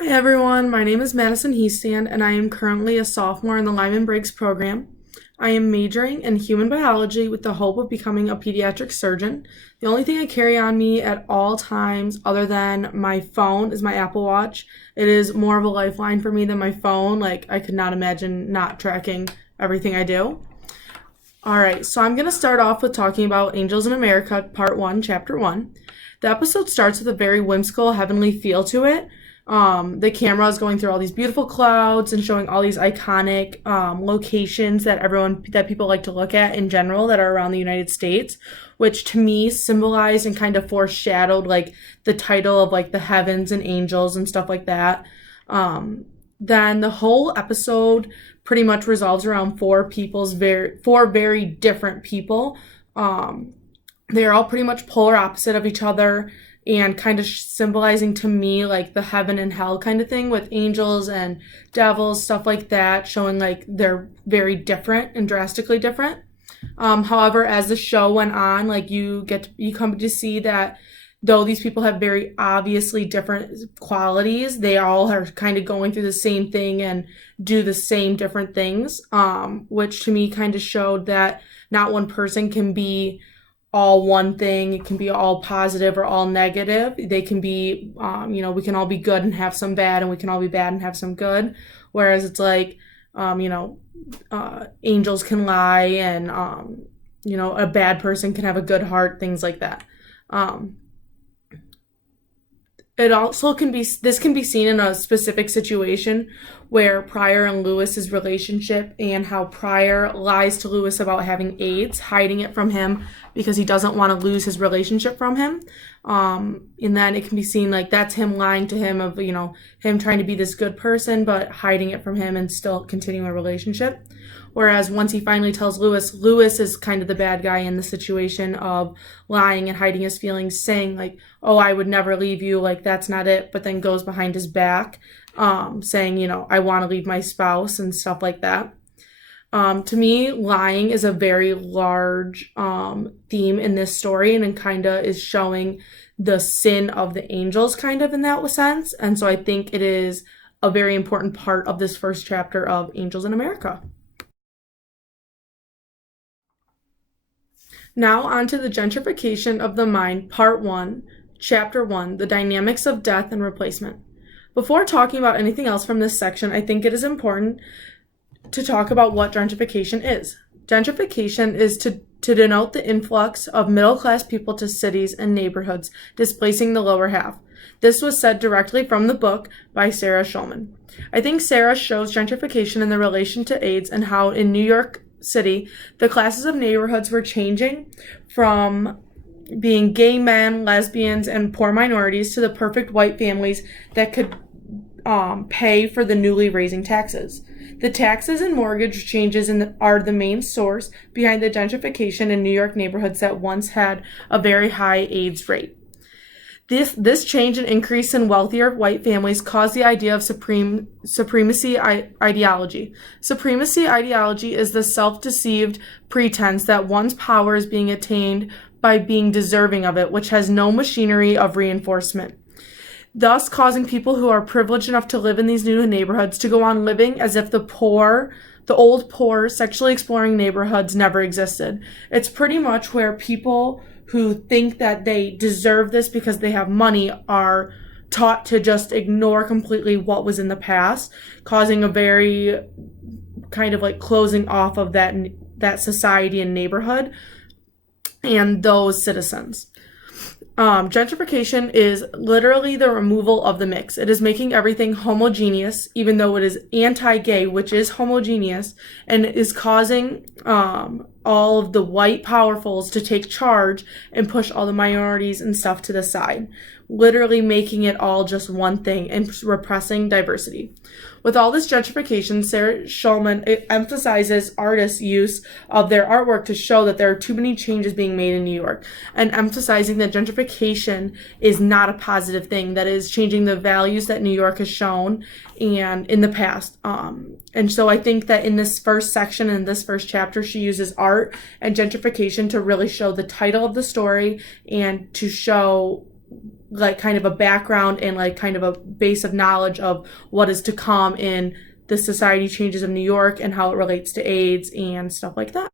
Hi everyone, my name is Madison Heastand and I am currently a sophomore in the Lyman Briggs program. I am majoring in human biology with the hope of becoming a pediatric surgeon. The only thing I carry on me at all times other than my phone is my Apple Watch. It is more of a lifeline for me than my phone. Like, I could not imagine not tracking everything I do. Alright, so I'm going to start off with talking about Angels in America, Part 1, Chapter 1. The episode starts with a very whimsical, heavenly feel to it. The camera is going through all these beautiful clouds and showing all these iconic locations that people like to look at in general that are around the United States, which to me symbolized and kind of foreshadowed like the title of like the heavens and angels and stuff like that. Then the whole episode pretty much revolves around four very different people. They're all pretty much polar opposite of each other and kind of symbolizing to me like the heaven and hell kind of thing with angels and devils, stuff like that, showing like they're very different and drastically different. However, as the show went on, like you come to see that though these people have very obviously different qualities, they all are kind of going through the same thing and do the same different things, which to me kind of showed that not one person can be all one thing. It can be all positive or all negative. They can be, we can all be good and have some bad, and we can all be bad and have some good. Whereas it's like, angels can lie, and, a bad person can have a good heart, things like that. This can be seen in a specific situation where Pryor and Lewis's relationship and how Pryor lies to Lewis about having AIDS, hiding it from him because he doesn't want to lose his relationship from him. And then it can be seen like that's him lying to him of, him trying to be this good person, but hiding it from him and still continuing a relationship. Whereas once he finally tells Lewis, Lewis is kind of the bad guy in the situation of lying and hiding his feelings, saying like, oh, I would never leave you, like that's not it, but then goes behind his back, saying, I want to leave my spouse and stuff like that. To me, lying is a very large theme in this story, and it kind of is showing the sin of the angels kind of in that sense. And so I think it is a very important part of this first chapter of Angels in America. Now on to the gentrification of the mind, Part 1, Chapter 1, the dynamics of death and replacement. Before talking about anything else from this section, I think it is important to talk about what gentrification is. Gentrification is to denote the influx of middle-class people to cities and neighborhoods, displacing the lower half. This was said directly from the book by Sarah Schulman. I think Sarah shows gentrification in the relation to AIDS and how in New York City, the classes of neighborhoods were changing from being gay men, lesbians, and poor minorities to the perfect white families that could pay for the newly raising taxes. The taxes and mortgage changes are the main source behind the gentrification in New York neighborhoods that once had a very high AIDS rate. This change and increase in wealthier white families caused the idea of supremacy ideology. Supremacy ideology is the self-deceived pretense that one's power is being attained by being deserving of it, which has no machinery of reinforcement, thus causing people who are privileged enough to live in these new neighborhoods to go on living as if the old poor, sexually exploring neighborhoods never existed. It's pretty much where people who think that they deserve this because they have money are taught to just ignore completely what was in the past, causing a very kind of like closing off of that society and neighborhood and those citizens. Gentrification is literally the removal of the mix. It is making everything homogeneous, even though it is anti-gay, which is homogeneous, and is causing all of the white powerfuls to take charge and push all the minorities and stuff to the side, literally making it all just one thing and repressing diversity. With all this gentrification, Sarah Schulman emphasizes artists' use of their artwork to show that there are too many changes being made in New York, and emphasizing that gentrification is not a positive thing, that is changing the values that New York has shown and in the past. And so I think that in this first section, in this first chapter, she uses art and gentrification to really show the title of the story and to show like kind of a background and like kind of a base of knowledge of what is to come in the society changes of New York and how it relates to AIDS and stuff like that.